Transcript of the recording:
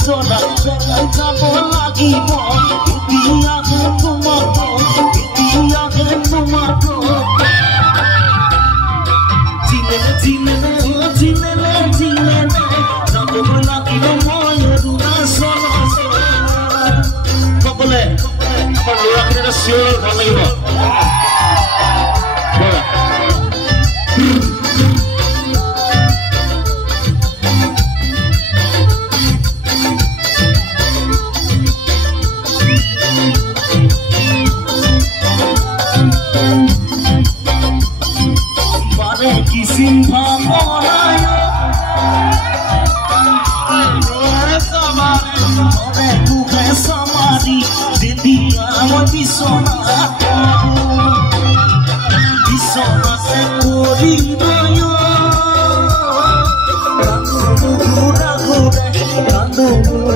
চলা বেলায় যাব লাগিব এতিয়াহে তোমাক চিনেলে যাব লাগিব মই অৰুণাচল সকলে আমাৰ ল'ৰাখিনি এটা চিঞৰ ভাল লাগিব No